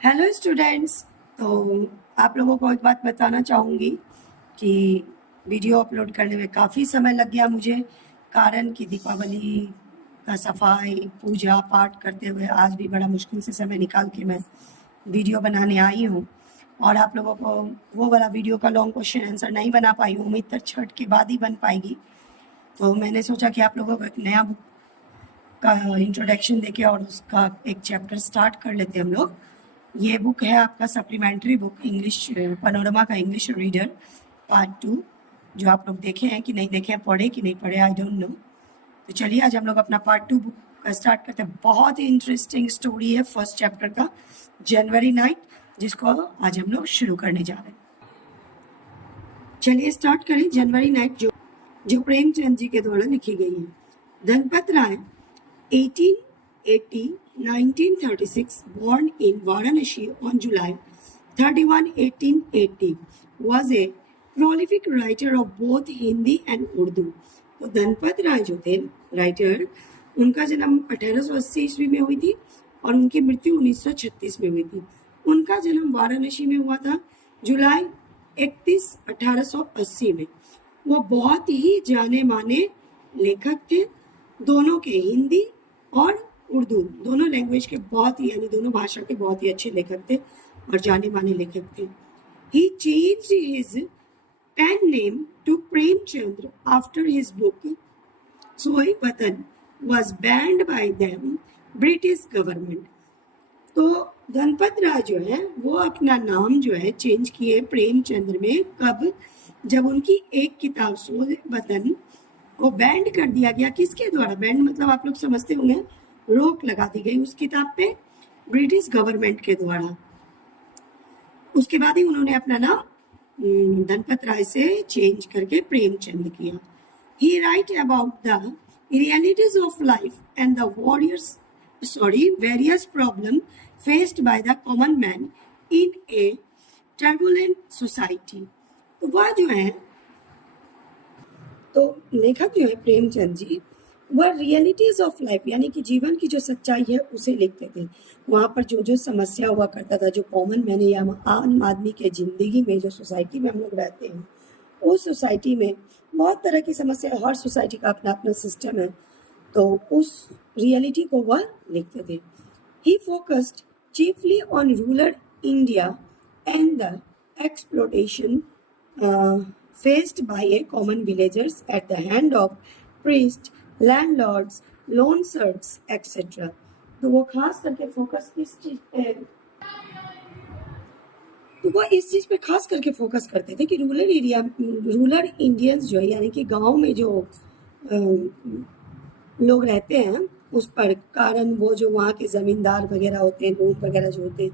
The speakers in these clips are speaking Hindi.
Hello students. तो आप लोगों को एक बात बताना चाहूँगी कि वीडियो अपलोड करने में काफ़ी समय लग गया मुझे, कारण कि दीपावली का सफाई पूजा पाठ करते हुए आज भी बड़ा मुश्किल से समय निकाल के मैं वीडियो बनाने आई हूँ। और आप लोगों को वो वाला वीडियो का लॉन्ग क्वेश्चन आंसर नहीं बना पाई हूँ, उम्मीद तक छठ के बाद ही बन पाएगी। तो मैंने सोचा कि आप लोगों को एक नया बुक का इंट्रोडक्शन देके और उसका एक चैप्टर स्टार्ट कर लेते हैं हम लोग। ये बुक है आपका सप्लीमेंट्री बुक इंग्लिश पनोरमा का इंग्लिश रीडर पार्ट 2, जो आप लोग देखे हैं कि नहीं देखे हैं, पढ़े कि नहीं पढ़े, आई डोंट नो। तो चलिए आज हम लोग अपना पार्ट 2 बुक का स्टार्ट करते हैं। बहुत ही इंटरेस्टिंग स्टोरी है फर्स्ट चैप्टर का, जनवरी नाइट, जिसको आज हम लोग शुरू करने जा रहे हैं। चलिए स्टार्ट करें। जनवरी नाइट जो प्रेमचंद जी के द्वारा लिखी गई है। धनपत राय 1836, born in Varanasi on July 31, 1880, was a prolific writer of both Hindi and Urdu. तो धनपत राय जो थे राइटर, उनका जन्म 1880 ईस्वी में हुई थी और उनकी मृत्यु 1936 में हुई थी। उनका जन्म वाराणसी में हुआ था जुलाई 31, 1880 में। वो बहुत ही जाने माने लेखक थे, दोनों के हिंदी और उर्दू दोनों लैंग्वेज के बहुत ही, यानी दोनों भाषा के बहुत ही अच्छे लेखक थे और जाने माने लेखक थे। He changed his pen name to Premchandra after his book Soy Watan was banned by them British government. तो धनपत राय जो है वो अपना नाम जो है चेंज किए प्रेमचंद्र में, कब? जब उनकी एक किताब सोय वतन को बैंड कर दिया गया। किसके द्वारा? बैंड मतलब आप लोग समझते होंगे, रोक लगा दी गई उस किताब पे ब्रिटिश गवर्नमेंट के द्वारा। उसके बाद ही उन्होंने अपना नाम धनपत राय से चेंज करके प्रेमचंद किया। He write about the realities of life and the various problem faced by the common man in a turbulent society. तो वह जो है, तो लेखक जो है प्रेमचंद जी, वह रियलिटीज ऑफ लाइफ यानी कि जीवन की जो सच्चाई है उसे लिखते थे। वहाँ पर जो जो समस्या हुआ करता था, जो कॉमन मैन या आम आदमी के जिंदगी में, जो सोसाइटी में हम लोग रहते हैं, उस सोसाइटी में बहुत तरह की समस्या, हर सोसाइटी का अपना अपना सिस्टम है, तो उस रियलिटी को वह लिखते थे। He focused chiefly on rural India and the exploitation faced by a common villagers at the hand of priests, landlords, loan sharks, etc. तो वो खास करके फोकस किस चीज पे, तो वो इस चीज पे खास करके फोकस करते थे कि रूरल इंडियंस जो है, यानी कि गांव में जो लोग रहते हैं उस पर, कारण वो जो वहाँ के जमींदार वगैरह होते हैं, लोग वगैरह जो होते हैं,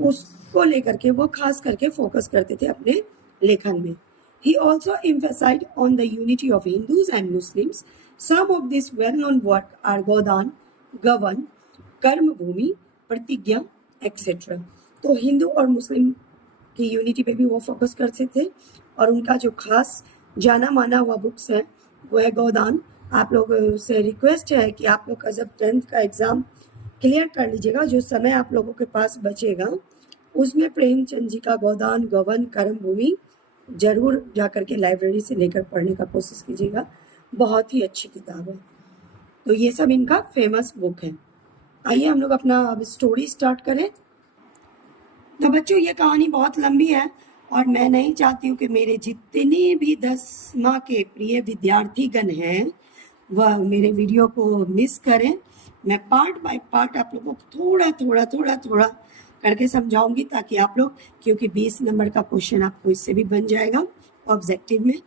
उसको लेकर के वो खास करके फोकस करते थे अपने लेखन में। He also emphasized on the unity of Hindus and Muslims. Some of this well-known work are Godan, Gavan, Karma Bhumi, Pratigya, etc. तो हिंदू और मुस्लिम की यूनिटी पे भी वो फोकस करते थे और उनका जो खास जाना माना हुआ बुक्स है वो है गोदान। आप लोगों से रिक्वेस्ट है कि आप लोग का जब 10th का एग्ज़ाम क्लियर कर लीजिएगा, जो समय आप लोगों के पास बचेगा उसमें प्रेमचंद जी का गोदान, गवन, कर्म भूमि जरूर जा करके लाइब्रेरी से लेकर पढ़ने का कोशिश कीजिएगा, बहुत ही अच्छी किताब है। तो ये सब इनका फेमस बुक है। आइए हम लोग अपना अब स्टोरी स्टार्ट करें। तो बच्चों ये कहानी बहुत लंबी है और मैं नहीं चाहती हूँ कि मेरे जितने भी 10वीं के प्रिय विद्यार्थीगण हैं वह मेरे वीडियो को मिस करें। मैं पार्ट बाय पार्ट आप लोगों को थोड़ा करके समझाऊंगी, ताकि आप लोग, क्योंकि 20 नंबर का क्वेश्चन आपको इससे भी बन जाएगा ऑब्जेक्टिव में,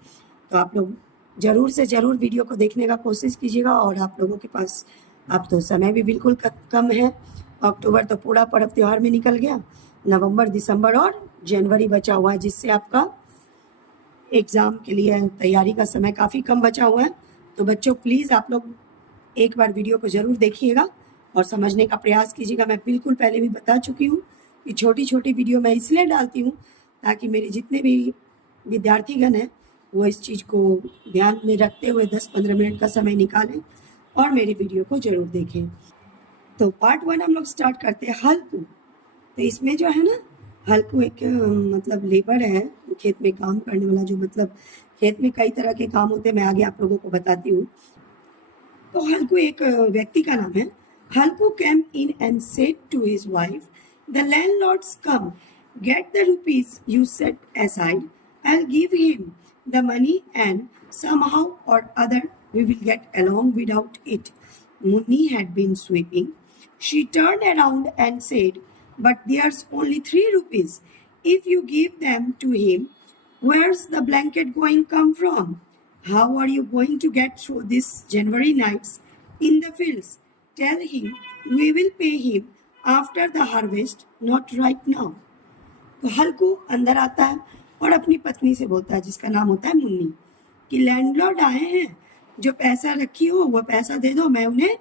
तो आप लोग ज़रूर से ज़रूर वीडियो को देखने का कोशिश कीजिएगा। और आप लोगों के पास अब तो समय भी बिल्कुल कम है। अक्टूबर तो पूरा पर्व त्यौहार में निकल गया, नवंबर, दिसंबर और जनवरी बचा हुआ है, जिससे आपका एग्ज़ाम के लिए तैयारी का समय काफ़ी कम बचा हुआ है। तो बच्चों प्लीज़ आप लोग एक बार वीडियो को ज़रूर देखिएगा और समझने का प्रयास कीजिएगा। मैं बिल्कुल पहले भी बता चुकी हूँ कि छोटी छोटी वीडियो मैं इसलिए डालती हूँ ताकि मेरे जितने भी विद्यार्थीगण हैं वो इस चीज़ को ध्यान में रखते हुए 10-15 मिनट का समय निकालें और मेरी वीडियो को ज़रूर देखें। तो पार्ट 1 हम लोग स्टार्ट करते हैं। हल्कू तो इसमें जो है ना, हल्कू एक मतलब लेबर है, खेत में काम करने वाला, जो मतलब खेत में कई तरह के काम होते हैं, मैं आगे आप लोगों को बताती हूँ। तो हल्कू एक व्यक्ति का नाम है। Halku came in and said to his wife, the landlord's come, get the rupees you set aside, I'll give him the money and somehow or other we will get along without it. Munni had been sweeping. She turned around and said, but there's only 3 rupees. If you give them to him, where's the blanket going come from? How are you going to get through these January nights in the fields? Tell him we will pay him after the harvest, not right now. तो हल्कू अंदर आता है और अपनी पत्नी से बोलता है, जिसका नाम होता है मुन्नी, कि लैंडलॉर्ड आए हैं, जो पैसा रखी हो वो पैसा दे दो, मैं उन्हें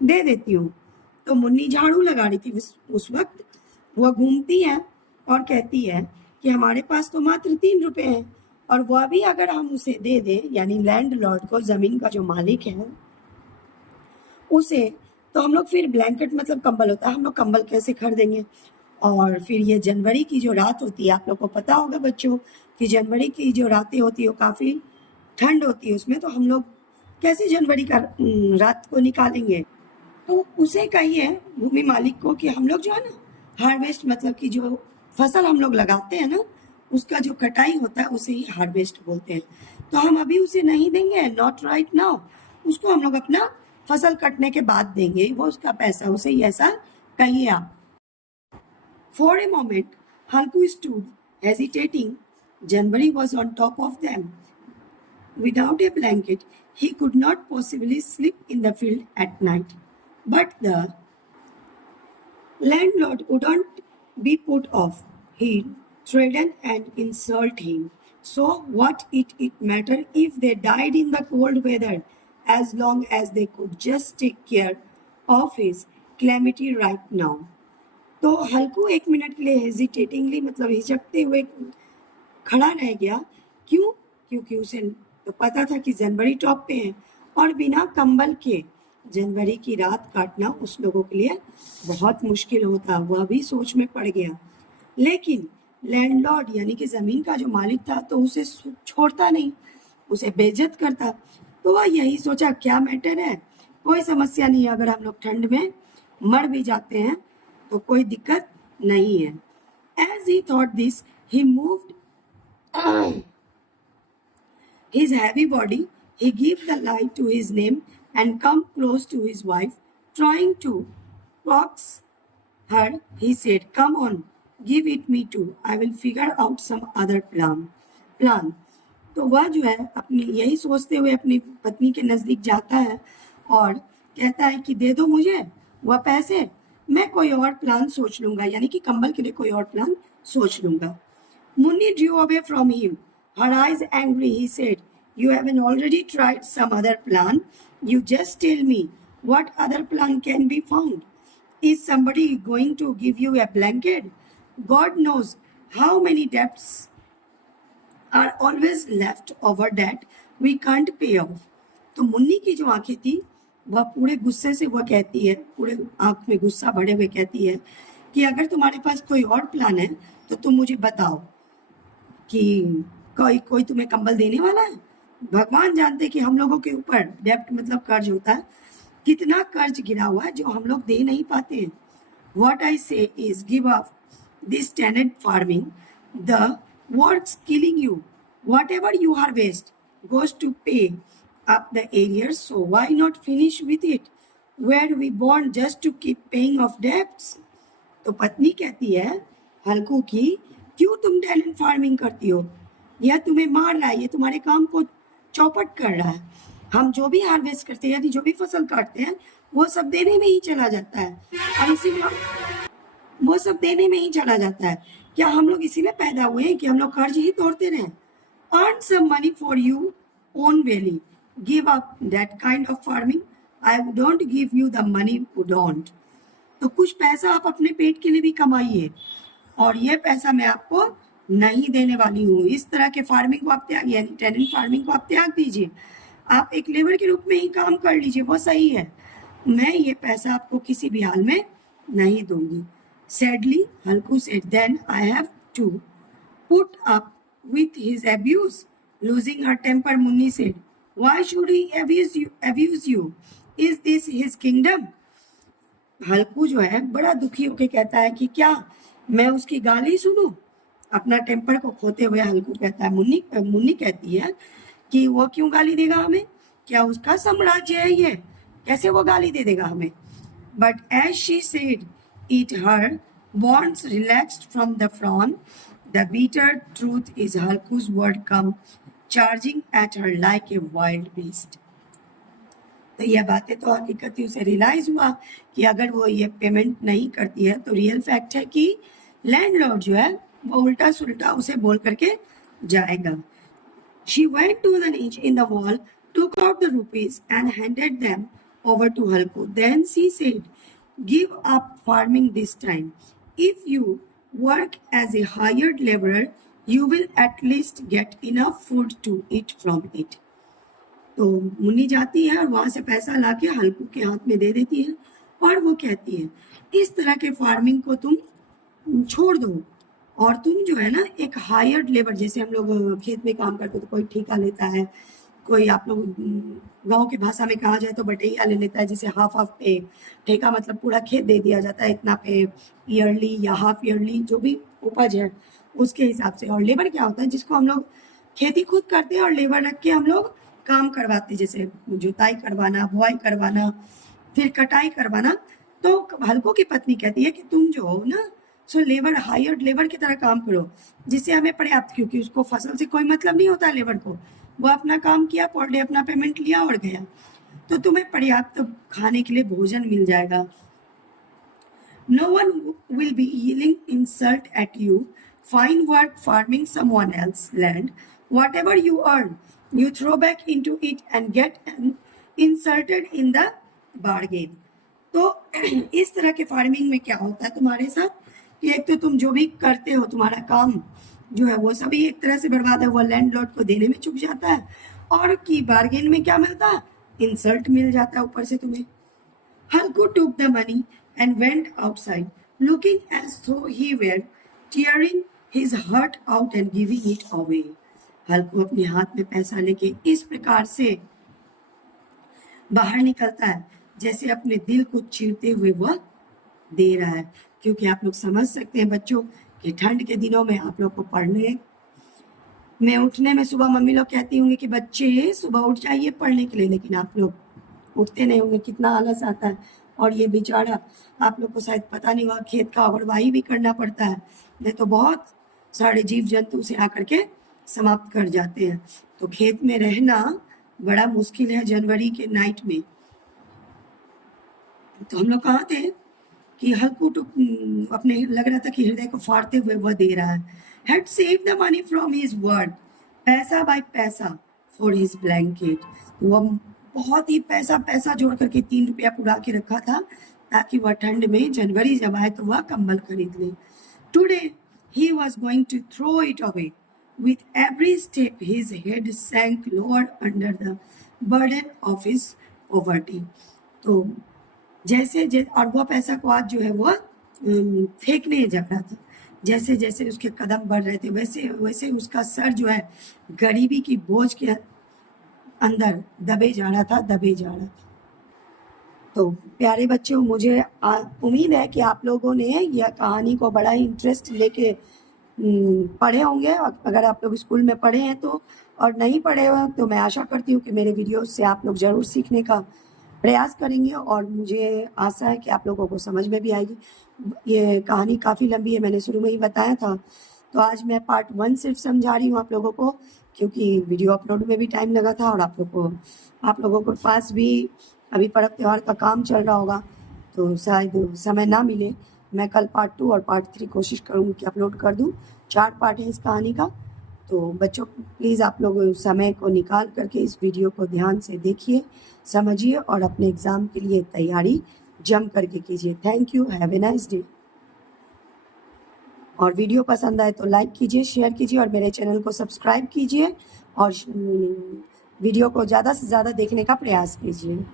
दे देती हूँ। तो मुन्नी झाड़ू लगा रही थी उस वक्त। वह घूमती है और कहती है कि हमारे पास तो मात्र 3 रुपए हैं, और वह भी अगर हम उसे दे दें, यानी लैंडलॉर्ड को, जमीन का जो मालिक है उसे, तो हम लोग फिर ब्लैंकेट मतलब कंबल होता है, हम लोग कंबल कैसे खरीदेंगे। और फिर ये जनवरी की जो रात होती है, आप लोग को पता होगा बच्चों कि जनवरी की जो रातें होती है वो काफ़ी ठंड होती है उसमें, तो हम लोग कैसे जनवरी का रात को निकालेंगे। तो उसे कहिए भूमि मालिक को कि हम लोग जो है ना, हार्वेस्ट मतलब कि जो फसल हम लोग लगाते हैं ना, उसका जो कटाई होता है उसे ही हार्वेस्ट बोलते हैं। तो हम अभी उसे नहीं देंगे, नॉट राइट नाउ, उसको हम लोग अपना फसल कटने के बाद देंगे, वो उसका पैसा, उसे ही ऐसा कहिए आप। For a moment, Halku stood, hesitating. January was on top of them. Without a blanket, he could not possibly sleep in the field at night. But the landlord wouldn't be put off. He'd threaten and insult him. So what it matter if they died in the cold weather, as long as they could just take care of his calamity right now. तो हल्कू 1 मिनट के लिए हेजिटेटिंगली मतलब हिचकते हुए खड़ा रह गया। क्यों? क्योंकि उसे तो पता था कि जनवरी टॉप पे है, और बिना कंबल के जनवरी की रात काटना उस लोगों के लिए बहुत मुश्किल होता। वह भी सोच में पड़ गया। लेकिन लैंडलॉर्ड यानी कि ज़मीन का जो मालिक था तो उसे छोड़ता नहीं, उसे बेइज्जत करता। तो वह यही सोचा, क्या मैटर है, कोई समस्या नहीं है, अगर हम लोग ठंड में मर भी जाते हैं तो कोई दिक्कत नहीं है। As he thought this, he moved his heavy body. He gave the light to his name and come close to his wife, trying to coax her. He said, "Come on, give it me too. I will figure out some other plan." तो वह जो है अपनी यही सोचते हुए अपनी पत्नी के नज़दीक जाता है और कहता है कि दे दो मुझे वह पैसे, मैं कोई और प्लान सोच लूंगा, यानी कि कंबल के लिए कोई और प्लान सोच लूंगा। Munni drew away from him, her eyes angry. He said, "You haven't already tried some other plan? You just tell me what other plan can be found. Is somebody going to give you a blanket? God knows how many debts are always left over that we can't pay off." तो मुन्नी की जो आंखें थी वह पूरे गुस्से से वह कहती है, पूरे आंख में गुस्सा भरे हुए कहती है कि अगर तुम्हारे पास कोई और प्लान है तो तुम मुझे बताओ कि कोई तुम्हें कंबल देने वाला है। भगवान जानते कि हम लोगों के ऊपर डेब्ट मतलब कर्ज होता है, कितना कर्ज गिरा हुआ है जो हम लोग दे नहीं पाते हैं। What I say is give up this tenant farming. The work's killing you. Whatever you harvest goes to pay up the arrears, so why not finish with it? Were we born just to keep paying off debts? तो पत्नी कहती है हल्कू की, क्यों तुम टेनेंट फार्मिंग करती हो, यह तुम्हें मार रहा है, ये तुम्हारे काम को चौपट कर रहा है। हम जो भी हार्वेस्ट करते हैं, यानी जो भी फसल काटते हैं, वो सब देने में ही चला जाता है, और इसी में वो सब देने में ही चला जाता है। क्या हम लोग इसी में पैदा हुए हैं कि हम लोग कर्ज ही तोड़ते रहें? Earn some money for you own valley. Give up that kind of farming. I don't give you the money you don't. तो कुछ पैसा आप अपने पेट के लिए भी कमाइए, और ये पैसा मैं आपको नहीं देने वाली हूँ। इस तरह के फार्मिंग को आप त्याग, यानी टेनेंट फार्मिंग को आप त्याग दीजिए। आप एक लेबर के रूप में ही काम कर लीजिए, वो सही है। मैं ये पैसा आपको किसी भी हाल में नहीं दूंगी। Sadly, Halku said, then I have to put up with his abuse. Losing her temper, Munni said, why should he abuse you? Abuse you? Is this his kingdom? हल्कू जो है बड़ा दुखी होके कहता है कि क्या मैं उसकी गाली सुनूं? अपना टेम्पर को खोते हुए हल्कू कहता है, मुन्नी मुन्नी कहती है कि वो क्यों गाली देगा हमें? क्या उसका साम्राज्य है ये? कैसे वो गाली दे देगा हमें? But as she said it, her bonds relaxed from the frown. The bitter truth is Halku's word come charging at her like a wild beast. तो यह बातें तो हकीकत ही उसे रियलाइज हुआ कि अगर वो ये पेमेंट नहीं करती है तो रियल फैक्ट है कि लैंडलॉर्ड जो है वो उल्टा सुल्टा उसे बोल करके जाएगा. She went to the niche in the wall, took out the rupees and handed them over to Halku. Then she said, give up farming this time. If you work as a hired laborer, you will at least get enough food to eat from it. तो मुन्नी जाती है और वहां से पैसा लाके हल्कू के हाथ में दे देती है और वो कहती है, इस तरह के फार्मिंग को तुम छोड़ दो और तुम जो है ना एक हायर्ड लेबर, जैसे हम लोग खेत में काम करते तो कोई ठेका लेता है, कोई आप लोग गांव की भाषा में कहा जाए तो बटैया ले लेता है, जैसे हाफ हाफ पे. ठेका मतलब पूरा खेत दे दिया जाता है इतना पे, ईयरली या हाफ ईयरली जो भी उपज है उसके हिसाब से. और लेबर क्या होता है जिसको हम लोग खेती खुद करते हैं और लेबर रख के हम लोग काम करवाते, जैसे जुताई करवाना, बुआई करवाना, फिर कटाई करवाना. तो हल्को की पत्नी कहती है कि तुम जो हो ना सो लेबर, हायर्ड लेबर की तरह काम करो जिससे हमें पर्याप्त, क्योंकि उसको फसल से कोई मतलब नहीं होता है लेबर को, वो अपना काम किया, पर डे अपना पेमेंट लिया और गया, तो तुम्हें पर्याप्त खाने के लिए भोजन मिल जाएगा. No one will be yelling insult at you. Fine work farming someone else's land. Whatever you earn, you throw back into it and get insulted in the bargain. तो इस तरह के फार्मिंग में क्या होता है तुम्हारे साथ कि एक तो तुम जो भी करते हो तुम्हारा काम जो है वो सभी एक तरह से बर्बाद है, वो लैंडलॉर्ड को देने में चुक जाता है और की बार्गेन में क्या मिलता है? इंसल्ट मिल जाता है ऊपर से तुम्हें. Halku took the money and went outside, looking as though he were tearing his heart out and giving it away. हल्कू अपने हाथ में पैसा लेके इस प्रकार से बाहर निकलता है जैसे अपने दिल को चीरते हुए वह दे रहा है. क्योंकि आप लोग समझ सकते हैं बच्चों कि ठंड के दिनों में आप लोग को पढ़ने में उठने में सुबह मम्मी लोग कहती होंगी कि बच्चे सुबह उठ जाइए पढ़ने के लिए, लेकिन आप लोग उठते नहीं होंगे, कितना आलस आता है. और ये बेचारा, आप लोग को शायद पता नहीं हुआ, खेत का अगड़वाही भी करना पड़ता है, नहीं तो बहुत सारे जीव जंतु उसे आकर के समाप्त कर जाते हैं. तो खेत में रहना बड़ा मुश्किल है जनवरी के नाइट में. तो हम लोग कहाँ थे कि हल्कू तो अपने लग रहा था कि हृदय को फाड़ते हुए वह दे रहा है. Had save the money from his work, पैसा बाय पैसा फॉर हिज ब्लैंकेट. वह बहुत ही पैसा जोड़ करके 3 रुपया पुरा के रखा था ताकि वह ठंड में जनवरी जब आए तो वह कंबल खरीद ले. Today he was going to throw it away. With every step, his head sank lower under the burden of his poverty. तो जैसे और वह पैसा को आज जो है वह फेंकने जा रहा था. जैसे जैसे उसके कदम बढ़ रहे थे वैसे वैसे उसका सर जो है गरीबी की बोझ के अंदर दबे जा रहा था. तो प्यारे बच्चों, मुझे उम्मीद है कि आप लोगों ने यह कहानी को बड़ा ही इंटरेस्ट लेके पढ़े होंगे. अगर आप लोग स्कूल में पढ़े हैं तो, और नहीं पढ़े हो तो मैं आशा करती हूँ कि मेरे वीडियो से आप लोग ज़रूर सीखने का प्रयास करेंगे और मुझे आशा है कि आप लोगों को समझ में भी आएगी. ये कहानी काफ़ी लंबी है, मैंने शुरू में ही बताया था, तो आज मैं पार्ट 1 सिर्फ समझा रही हूँ आप लोगों को, क्योंकि वीडियो अपलोड में भी टाइम लगा था और आप लोगों को पास भी अभी पर्व त्यौहार का काम चल रहा होगा तो शायद समय ना मिले. मैं कल पार्ट 2 और पार्ट 3 कोशिश करूँगी कि अपलोड कर दूँ. 4 पार्ट है इस कहानी का. तो बच्चों प्लीज़ आप लोग समय को निकाल करके इस वीडियो को ध्यान से देखिए, समझिए और अपने एग्ज़ाम के लिए तैयारी जम करके कीजिए. Thank you, have a nice day. और वीडियो पसंद आए तो लाइक कीजिए, शेयर कीजिए और मेरे चैनल को सब्सक्राइब कीजिए और वीडियो को ज़्यादा से ज़्यादा देखने का प्रयास कीजिए.